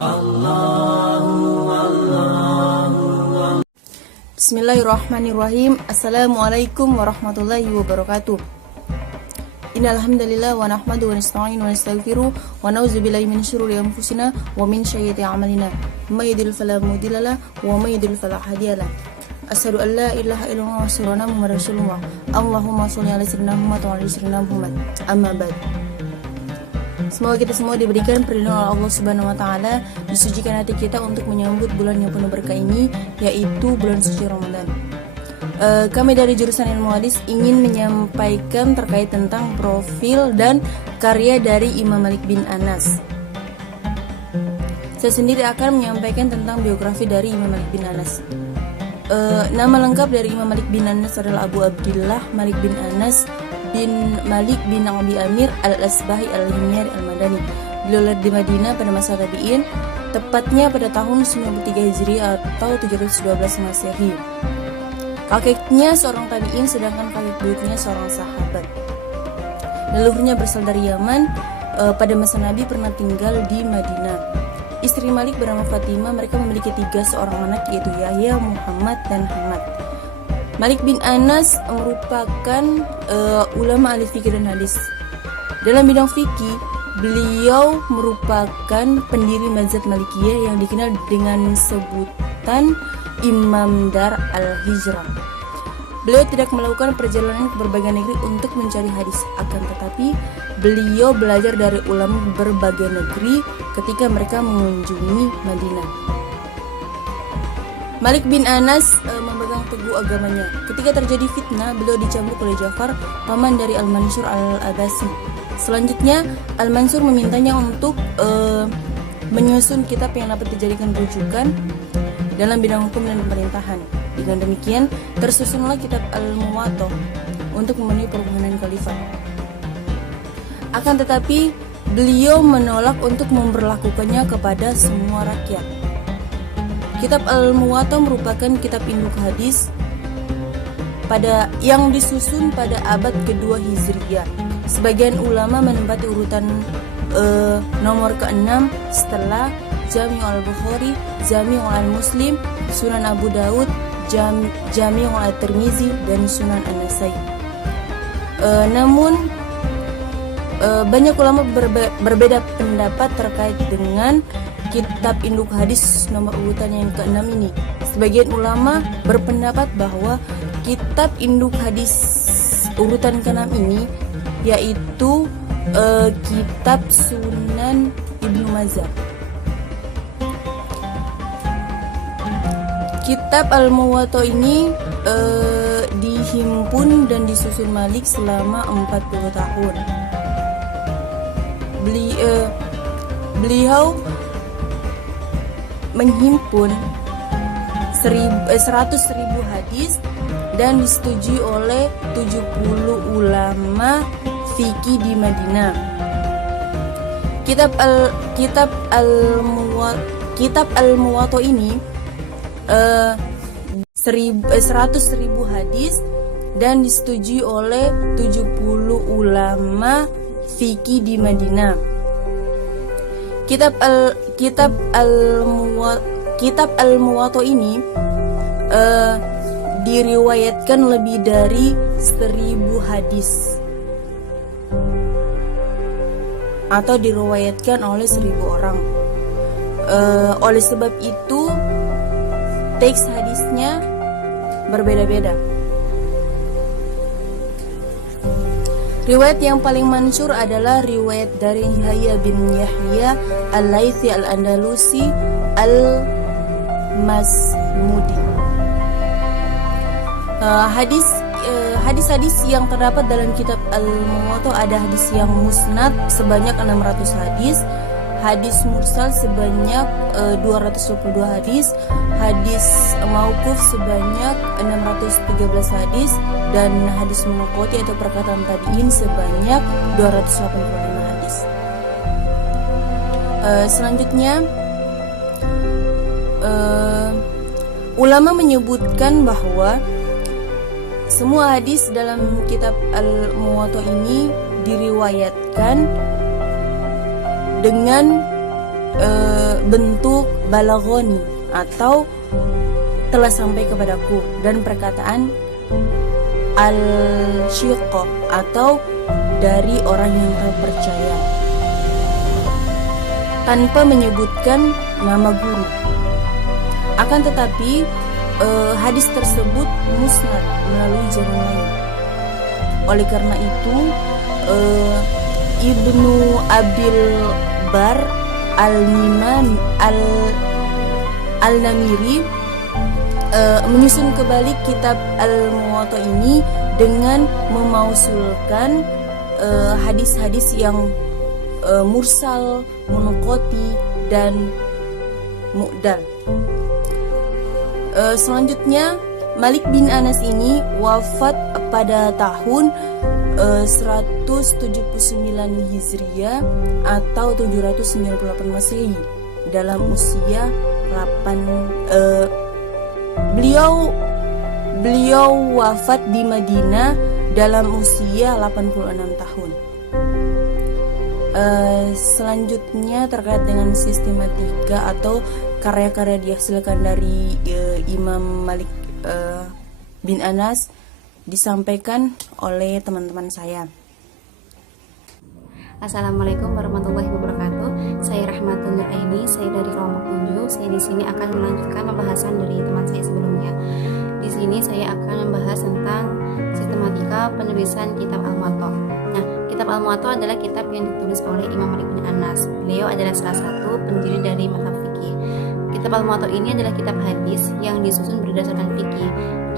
Bismillahirrahmanirrahim. Assalamualaikum warahmatullahi wabarakatuh. Innal hamdalillah wa nahmaduhu wa nasta'inu wa nastaghfiruh wa na'udzu billahi min syururi anfusina wa min sayyiati a'malina. May yahdihillahu fala mudilla lahu wa may yudlil fala hadiya lahu. Asyhadu an la ilaha illallah wa asyhadu anna muhammadar rasulullah. Allahumma shalli ala sayyidina Muhammad wa ala ali sayyidina Muhammad. Amma ba'd. Semoga kita semua diberikan perlindungan oleh Allah Subhanahu wa taala, disucikan hati kita untuk menyambut bulan yang penuh berkah ini, yaitu bulan suci Ramadan. Kami dari jurusan Ilmu Hadis ingin menyampaikan terkait tentang profil dan karya dari Imam Malik bin Anas. Saya sendiri akan menyampaikan tentang biografi dari Imam Malik bin Anas. Nama lengkap dari Imam Malik bin Anas adalah Abu Abdillah Malik bin Anas bin Malik bin Abi Amir al-Asbahi al-Himyari al-Madani. Beliau lahir di Madinah pada masa tabi'in, tepatnya pada tahun 93 Hijriah atau 712 Masehi. Kakeknya seorang tabi'in, sedangkan kakek buyutnya seorang sahabat. Leluhurnya berasal dari Yaman. Pada masa Nabi pernah tinggal di Madinah. Istri Malik bernama Fatimah. Mereka memiliki 3 seorang anak, yaitu Yahya, Muhammad, dan Hamad. Malik bin Anas merupakan ulama ahli fikih dan hadis. Dalam bidang fikih, beliau merupakan pendiri mazhab Malikiyah yang dikenal dengan sebutan Imam Dar al-Hijrah. Beliau tidak melakukan perjalanan ke berbagai negeri untuk mencari hadis, akan tetapi beliau belajar dari ulama berbagai negeri ketika mereka mengunjungi Madinah. Malik bin Anas memegang teguh agamanya. Ketika terjadi fitnah, beliau dicambuk oleh Ja'far, paman dari Al-Mansur al-Abbasi. Selanjutnya, Al-Mansur memintanya untuk menyusun kitab yang dapat dijadikan rujukan dalam bidang hukum dan pemerintahan. Dengan demikian, tersusunlah kitab Al-Muwatta untuk memenuhi permohonan khalifah. Akan tetapi, beliau menolak untuk memberlakukannya kepada semua rakyat. Kitab Al-Muwatta merupakan kitab induk hadis yang disusun pada abad kedua Hijriyah. Sebagian ulama menempati urutan nomor ke-6 setelah Jami' al-Bukhari, Jami' al-Muslim, Sunan Abu Daud, Jami' al-Tirmizi, dan Sunan An-Nasai. Namun banyak ulama berbeda pendapat terkait dengan kitab induk hadis nomor urutan yang ke-6 ini. Sebagian ulama berpendapat bahwa kitab induk hadis urutan ke-6 ini yaitu kitab Sunan Ibnu Majah. Kitab Al-Muwatta ini dihimpun dan disusun Malik selama 40 tahun. Beliau menghimpun 100.000 hadis dan disetujui oleh 70 ulama fikih di Madinah. Kitab Al-Muwatta ini 100.000 hadis dan disetujui oleh 70 ulama fikih di Madinah. Kitab Al-Muwatta ini diriwayatkan lebih dari 1.000 hadis atau diriwayatkan oleh 1.000 orang. Oleh sebab itu teks hadisnya berbeda-beda. Riwayat yang paling masyhur adalah riwayat dari Yahya bin Yahya Al-Laitsi Al-Andalusi Al-Masmudi. Hadis-hadis yang terdapat dalam kitab Al-Muwatta ada hadis yang musnad sebanyak 600 hadis, hadis mursal sebanyak 222 hadis, hadis mauquf sebanyak 613 hadis, dan hadis munqati atau perkataan tabi'in sebanyak 285 hadis. Selanjutnya, ulama menyebutkan bahwa semua hadis dalam kitab Al-Muwatta ini diriwayatkan dengan bentuk balagoni atau telah sampai kepadaku, dan perkataan al-syiqah atau dari orang yang terpercaya, tanpa menyebutkan nama guru. Akan tetapi hadis tersebut musnad melalui jalan lain. Oleh karena itu Ibnu Abil Bar Al-Namiri menyusun kembali kitab Al-Muwatta ini dengan memausulkan hadis-hadis yang mursal, munqati, dan mu'dal. Selanjutnya, Malik bin Anas ini wafat pada tahun 179 Hijriah atau 798 Masehi dalam usia 8 beliau wafat di Madinah dalam usia 86 tahun. Selanjutnya terkait dengan sistematika atau karya-karya dihasilkan dari Imam Malik bin Anas disampaikan oleh teman-teman saya. Assalamualaikum warahmatullahi wabarakatuh. Saya Rahmatul Nuraini, saya dari kelompok 7. Saya di sini akan melanjutkan pembahasan dari teman saya sebelumnya. Di sini saya akan membahas tentang sistematika penulisan kitab Al-Muwatta. Nah, kitab Al-Muwatta adalah kitab yang ditulis oleh Imam Malik bin Anas. Beliau adalah salah satu pendiri dari mazhab fikih. Kitab Al-Muwatta ini adalah kitab hadis yang disusun berdasarkan fikih.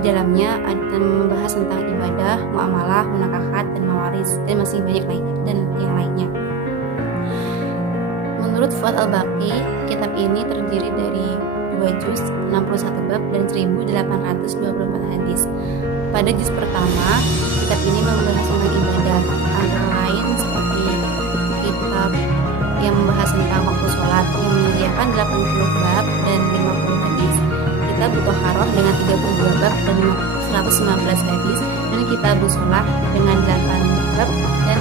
Di dalamnya ada membahas tentang ibadah, muamalah, munakahat, dan mawaris, dan masih banyak lainnya dan yang lainnya. Menurut Fuad Al-Baqi, kitab ini terdiri dari 2 juz, 61 bab, dan 1824 hadis. Pada juz pertama, kitab ini membahas tentang ibadah, antara lain seperti kitab yang membahas tentang waktu sholat yang menyediakan 80 bab dan 50 hadis, kitab Thaharah dengan 32 bab dan 119 hadis, dan kitab Shalah dengan 8 bab dan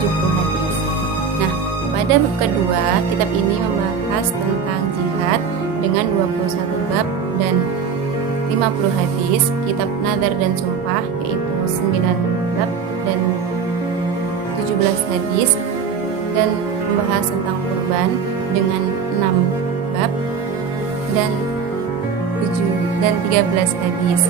70 hadis. Nah, pada bab kedua, kitab ini membahas tentang jihad dengan 21 bab dan 50 hadis, kitab Nadar dan Sumpah yaitu 9 bab dan 17 hadis, dan membahas tentang kurban dengan 6 bab dan 13 hadis.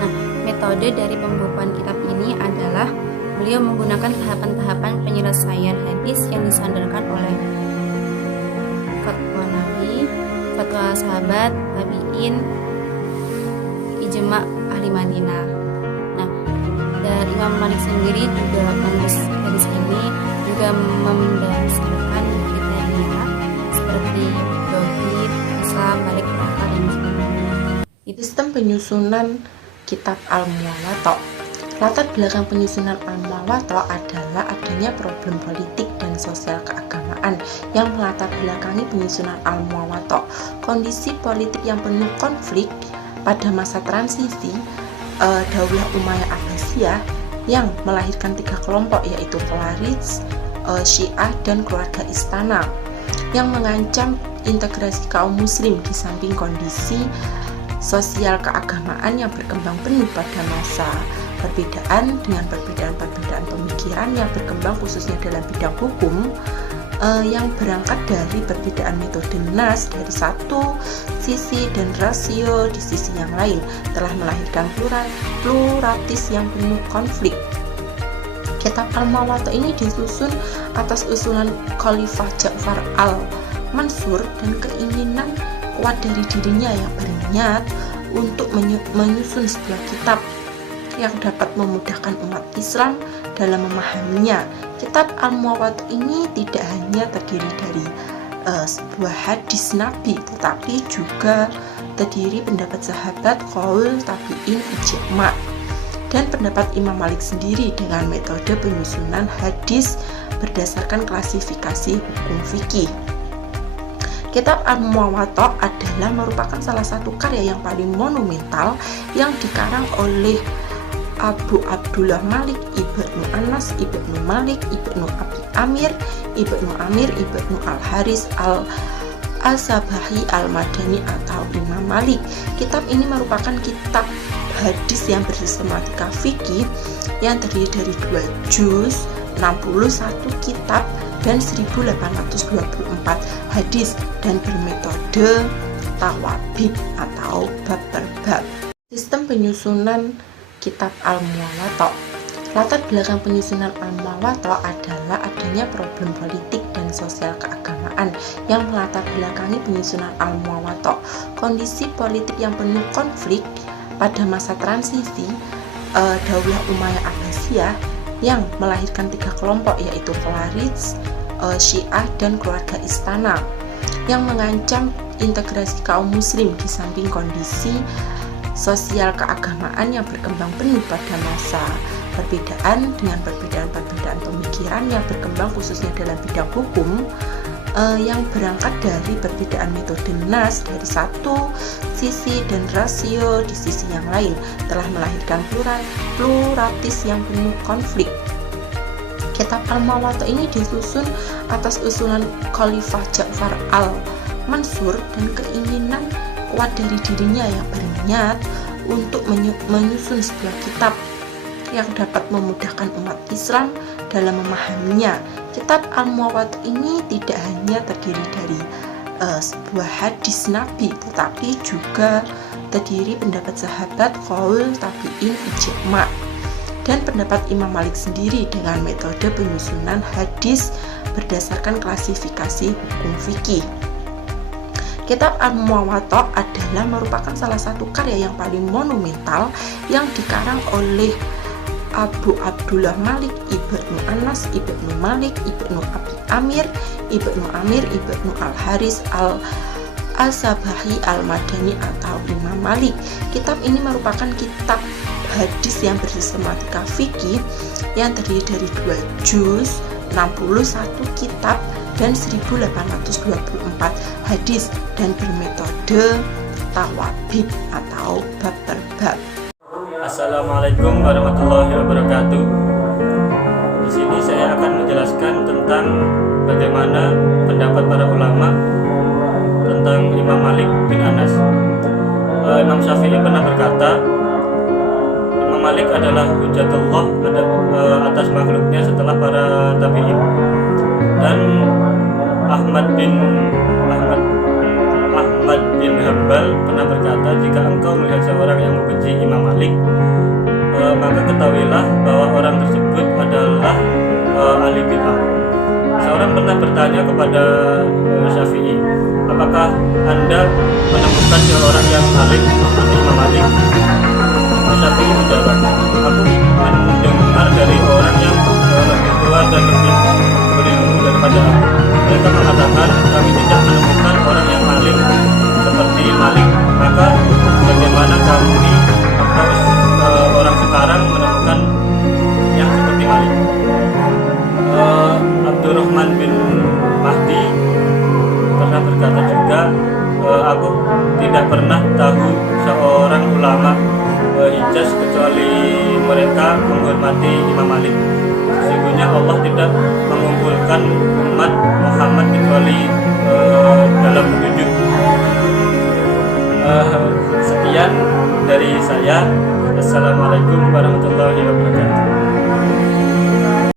Nah, metode dari pembukuan kitab ini adalah beliau menggunakan tahapan-tahapan penyelesaian hadis yang disandarkan oleh fatwa Nabi, fatwa sahabat, tabi'in, ijma' ahli Madinah. Nah, dari Imam Malik sendiri juga menulis hadis ini juga mendasarkan kriteria seperti tauhid, Islam, balik berakal, dan sebagainya. Sistem penyusunan kitab Al-Muwatta. Latar belakang penyusunan Al-Muwatta adalah adanya problem politik dan sosial keagamaan yang melatar belakangi penyusunan Al-Muwatta. Kondisi politik yang penuh konflik pada masa transisi Daulah Umayyah Abbasiyah yang melahirkan 3 kelompok, yaitu Khawarij, Syiah, dan keluarga istana, yang mengancam integrasi kaum muslim di samping kondisi sosial keagamaan yang berkembang penuh pada masa perbedaan dengan perbedaan pemikiran yang berkembang khususnya dalam bidang hukum, yang berangkat dari perbedaan metode nas dari satu sisi dan rasio di sisi yang lain, telah melahirkan pluralis yang penuh konflik. Kitab Al-Muwatta ini disusun atas usulan Khalifah Ja'far al-Mansur dan keinginan kuat dari dirinya yang berniat untuk menyusun sebuah kitab yang dapat memudahkan umat Islam dalam memahaminya. Kitab Al-Muwatta ini tidak hanya terdiri dari sebuah hadis Nabi, tetapi juga terdiri pendapat sahabat, qaul, tabi'in, ijma', dan pendapat Imam Malik sendiri dengan metode penyusunan hadis berdasarkan klasifikasi hukum fikih. Kitab Al-Muwatta adalah merupakan salah satu karya yang paling monumental yang dikarang oleh Abu Abdullah Malik ibnu Anas ibnu Malik ibnu Abi Amir ibnu Al-Haris Al-Sabahi Al-Madani atau Imam Malik. Kitab ini merupakan kitab hadis yang bersistematika fikih yang terdiri dari 2 juz, 61 kitab dan 1824 hadis dan bermetode tawabib atau bab per bab. Sistem penyusunan kitab Al-Muwatta. Latar belakang penyusunan Al-Muwatta adalah adanya problem politik dan sosial keagamaan yang melatar belakangi penyusunan Al-Muwatta. Kondisi politik yang penuh konflik pada masa transisi Daulah Umayyah Abbasiyah yang melahirkan 3 kelompok, yaitu Khawarij, Syiah, dan keluarga istana, yang mengancam integrasi kaum muslim di samping kondisi sosial keagamaan yang berkembang penuh pada masa perbedaan dengan perbedaan pemikiran yang berkembang khususnya dalam bidang hukum, yang berangkat dari perbedaan metode nas dari satu sisi dan rasio di sisi yang lain telah melahirkan pluralis yang penuh konflik. Kitab Al-Muwatta ini disusun atas usulan Khalifah Ja'far al-Mansur dan keinginan kuat dari dirinya yang berniat untuk menyusun sebuah kitab yang dapat memudahkan umat Islam dalam memahaminya. Kitab Al-Muwatta ini tidak hanya terdiri dari sebuah hadis Nabi, tetapi juga terdiri pendapat sahabat, qaul, tabi'in, ijma' dan pendapat Imam Malik sendiri dengan metode penyusunan hadis berdasarkan klasifikasi hukum fikih. Kitab Al-Muwatta adalah merupakan salah satu karya yang paling monumental yang dikarang oleh Abu Abdullah Malik ibnu Anas ibnu Malik ibnu Abi Amir ibnu Al-Haris Al-Sabahi Al-Madani atau Imam Malik. Kitab ini merupakan kitab hadis yang bersistematika fikih yang terdiri dari 2 juz, 61 kitab dan 1824 hadis dan bermetode tawabib atau bab per bab. Assalamualaikum warahmatullahi wabarakatuh. Di sini saya akan menjelaskan tentang bagaimana pendapat para ulama tentang Imam Malik bin Anas. Imam Syafi'i pernah berkata, Imam Malik adalah hujjatullah atas makhluknya setelah para tabi'in. Dan Ahmad bin Hambal pernah berkata, jika engkau melihat seorang yang membenci Imam Malik, maka ketahuilah bahwa orang tersebut adalah ahli bid'ah. Seorang pernah bertanya kepada Syafi'i, apakah Anda menemukan seorang yang alim seperti Imam Malik? Syafi'i menjawab, aku mendengar dari orang yang lebih tua dan lebih berilmu daripada aku. Mereka mengatakan, kami tidak menemukan orang yang alim seperti Malik. Maka bagaimana kami atau orang sekarang menemukan yang seperti Malik? Abdurrahman bin Mahdi pernah berkata juga, aku tidak pernah tahu seorang ulama Hijaz kecuali mereka menghormati Imam Malik. Sesungguhnya Allah tidak mengumpulkan umat Muhammad kecuali dalam petunjuk. Sekian dari saya. Assalamualaikum warahmatullahi wabarakatuh.